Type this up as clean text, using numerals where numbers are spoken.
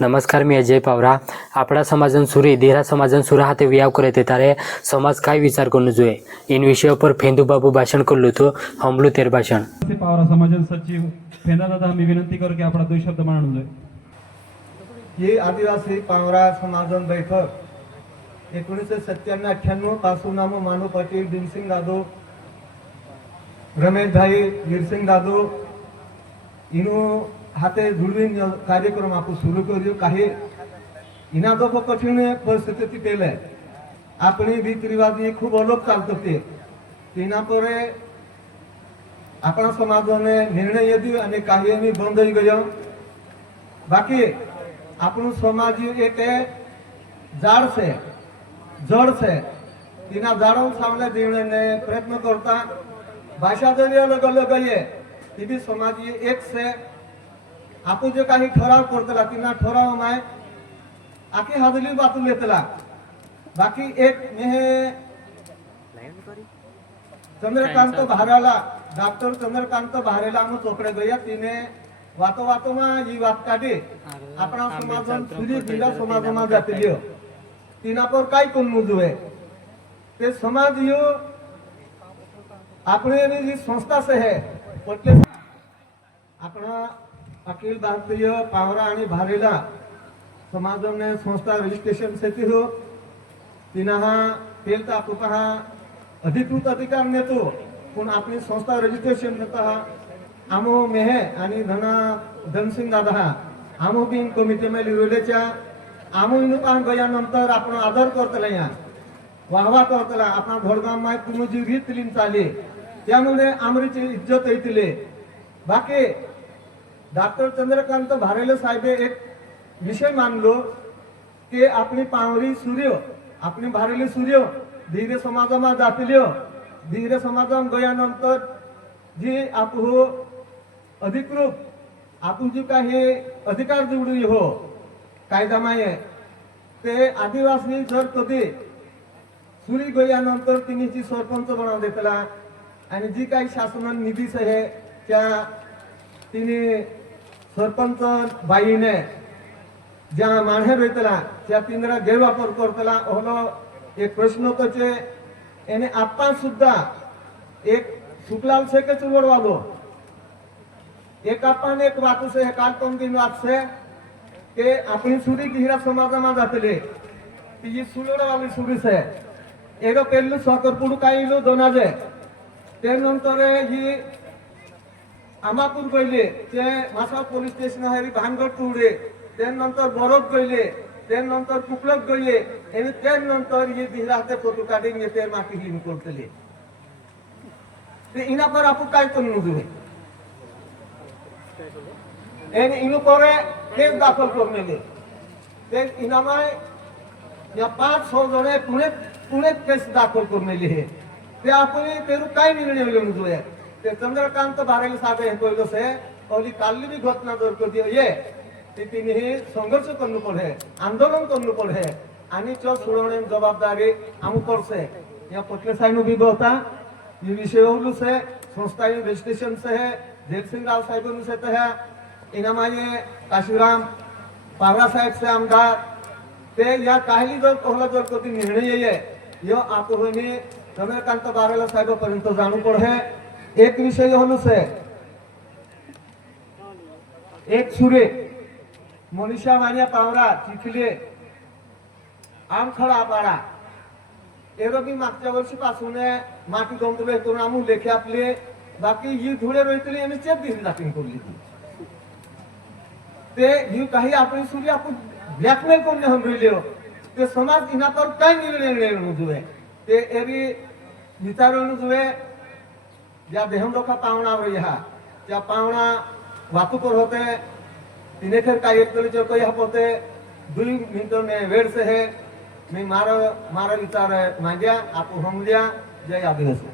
नमस्कार, मी अजय पावरा. આપણા સમાજન સુરી દેરા સમાજન સુરા હાથે વ્યાવ કરે તે તારે સમાજ काय विचार करणं જોઈએ इन विषय पर फेंदू बाबू भाषण करलो तो हमलू तेर भाषण पावरा समाजन सचिव फेंदा दादा मी विनंती करू की आपला 2 शब्द मांडू જોઈએ. ही आदिवासी पावरा समाजन बैठक 1997-98 पासून हम मानव पाटील, भीमसिंग दादो, रमेश भाई, वीरसिंग दादो इनो हाथे जुळवीन कार्यक्रम आपण सुरू करू. काही इना जो कठीण परिस्थिती पेले आपली रीत रिवाज खूप अलोप चालतो तेना परे आपणा समाजाने निर्णय यदि आणि काही आम्ही बंद गयो. बाकी આપણું સમાજ એક ઝાડ છે, જળ છે, તેના ઝાડો સામે જીવને પ્રયત્ન કરતા ભાષા જरी अलग अलग आहे ती बी समाज एक છે. आपण जे काही ठराव करतला तिना ठराव माय आखी हाजली बातू लेतला. बाकी एक हे चंद्रकांत भारेला, डॉक्टर चंद्रकांत भारेला हम चोपडे गया तिने वातो वातो में ये बात काढी अपना समाजन सुरी जिल्हा समाजमा जातलियो तिना पर काय कोण मुजुए ते समाज यो अपने जी संस्था से है पटले अपना अखिल भारतीय पावरा आणि भारेला समाजने संस्था रजिस्ट्रेशन से हो तिना हा पेलता पुता अधिकृत अधिकार नेतो पण आपली संस्था रजिस्ट्रेशन नेता आमो मेहे आणि धनसिंग दादा आमो बी कमिटी में लिरोलेच्या आमो इन पान गयानंतर आपण आदर करतला या वाहवा करतला आपला घोडगाव माय तुम्ही जी रीत लिन चाले त्यामुळे आमरीची इज्जत येतले. बाकी डॉक्टर चंद्रकांत भारेले साहेब एक विषय मानलो की आपली पावरी सूर्य आपली भारेली सूर्य धीरे समाजमा जातल्यो धीरे समाजम गयानंतर जी आपो अधिकृत आपण जी काही अधिकार जोडू हो कायदा माये ते आदिवासी जर कधी सुरी गयानंतर तिनेची सरपंच बनव देतला आणि जी काही शासन निधी आहे त्या तिने सरपंच बाईने ज्या माणहेर येतला त्या तिंद्रा गैरवापर करतला. होलो एक प्रश्न होतोचे एने आपण सुद्धा एक सुकलाल से के चुवडवालो एक अपन एक बात से काल तुम दिन बात से के अपनी सूरी गिरा समाजमा जातले ती जी सुलोड वाली सूरी से एगो पेल्लू साखरपुड काईलो दोनाजे ते नंतर ही आमापूर गईले ते मासा पोलीस स्टेशन हरी भानगड टुडे ते नंतर बरोद गईले ते नंतर कुकलक गईले आणि ते नंतर ही दिहराते फोटो काढून येते माती हिन करतले ते इना पर आपू काय करू जुए एन इनु करे केस दाखल करनेले ते इनामाय या 500 जणे पुणे केस दाखल करनेले हे ते आपण तेरू काय निर्णय घेऊन जुए ते चंद्रकांत भारेल साहेब हे कोइलो से ओली काल्ली भी घटना जर कर दियो ये ते तिने हे संघर्ष करनु पड़े आंदोलन करनु पड़े आणि चो सुरवणे जवाबदारी आमु करसे या पटले साइनो भी होता ये विषय होलु से संस्था रजिस्ट्रेशन से है जेल सिंह राव साहेब से है इनामाये काशीराम पावरा साहेब से आमदार ते या काहली जर कोहला जर कधी निर्णय ये यो आपोहनी चंद्रकांत भारेला साहेब पर्यंत जाणू पड़े. एक विषय होलु से एक सुरे मनीषा वानिया पावरा चिखले आमखडा पाडा एरो बी मागच्या वर्षीपासून माती गंतले करून आमू लेखे आपले बाकी ही धुळे रोयतली आणि चेक दिली दाखिंग करली ते ही काही आपली सूर्य आपण ब्लॅकमेल करणे हम रोयले ते समाज इना पर काय निर्णय लेणं जुए ते एरी विचारणं जुए ज्या देहम लोका पावणा रहा त्या पावणा वातुकर होते तिने फिर काय एक तले जो कोई होते 2 मिनटों में वेड़ से है मैं मारा विचार मांग्या आप हम लिया जय आदिवासी.